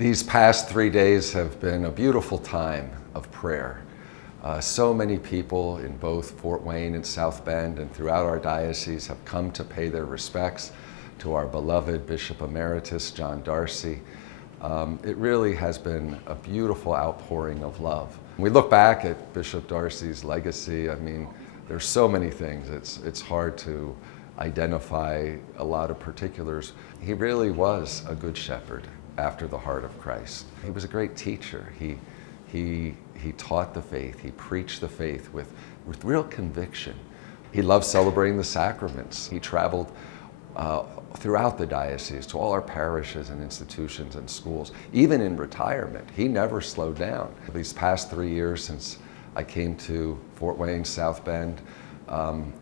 These past 3 days have been a beautiful time of prayer. So many people in both Fort Wayne and South Bend and throughout our diocese have come to pay their respects to our beloved Bishop Emeritus, John Darcy. It really has been a beautiful outpouring of love. When we look back at Bishop Darcy's legacy, I mean, there's so many things. It's hard to identify a lot of particulars. He really was a good shepherd after the heart of Christ. He was a great teacher. He taught the faith. He preached the faith with real conviction. He loved celebrating the sacraments. He traveled throughout the diocese to all our parishes and institutions and schools. Even in retirement, he never slowed down. These past 3 years since I came to Fort Wayne, South Bend,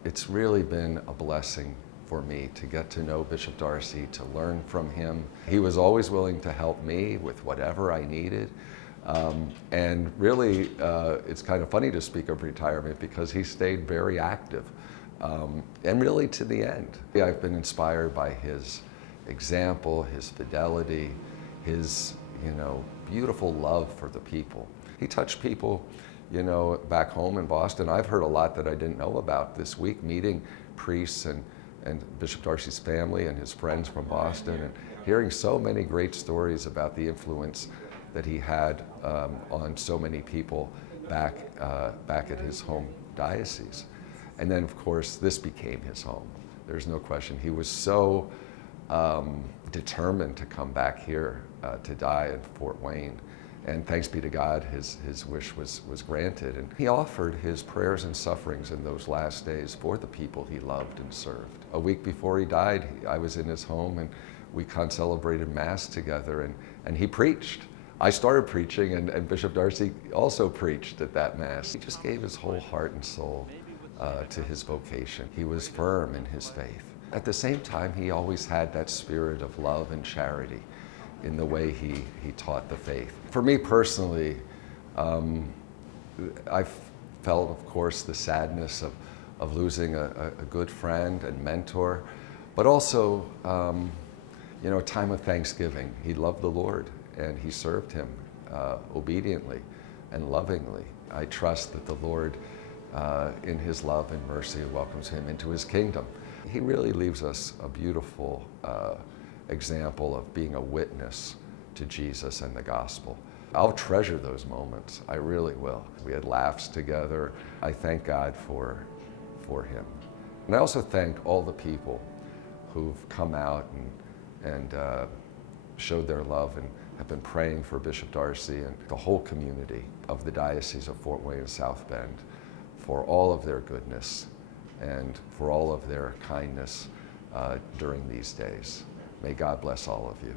it's really been a blessing for me to get to know Bishop Darcy, to learn from him. He was always willing to help me with whatever I needed. And really, it's kind of funny to speak of retirement because he stayed very active, and really to the end. I've been inspired by his example, his fidelity, his, beautiful love for the people. He touched people, back home in Boston. I've heard a lot that I didn't know about this week, meeting priests and Bishop Darcy's family and his friends from Boston, and hearing so many great stories about the influence that he had on so many people back at his home diocese. And then, of course, this became his home. There's no question. He was so determined to come back here to die in Fort Wayne. And thanks be to God, his wish was granted. And he offered his prayers and sufferings in those last days for the people he loved and served. A week before he died, I was in his home and we celebrated Mass together, and he preached. I started preaching, and Bishop Darcy also preached at that Mass. He just gave his whole heart and soul to his vocation. He was firm in his faith. At the same time, he always had that spirit of love and charity in the way he taught the faith. For me personally, I felt, of course, the sadness of losing a good friend and mentor, but also, a time of thanksgiving. He loved the Lord, and he served him obediently and lovingly. I trust that the Lord, in his love and mercy, welcomes him into his kingdom. He really leaves us a beautiful example of being a witness to Jesus and the gospel. I'll treasure those moments. I really will. We had laughs together. I thank God for him. And I also thank all the people who've come out and showed their love and have been praying for Bishop Darcy and the whole community of the Diocese of Fort Wayne and South Bend for all of their goodness and for all of their kindness during these days. May God bless all of you.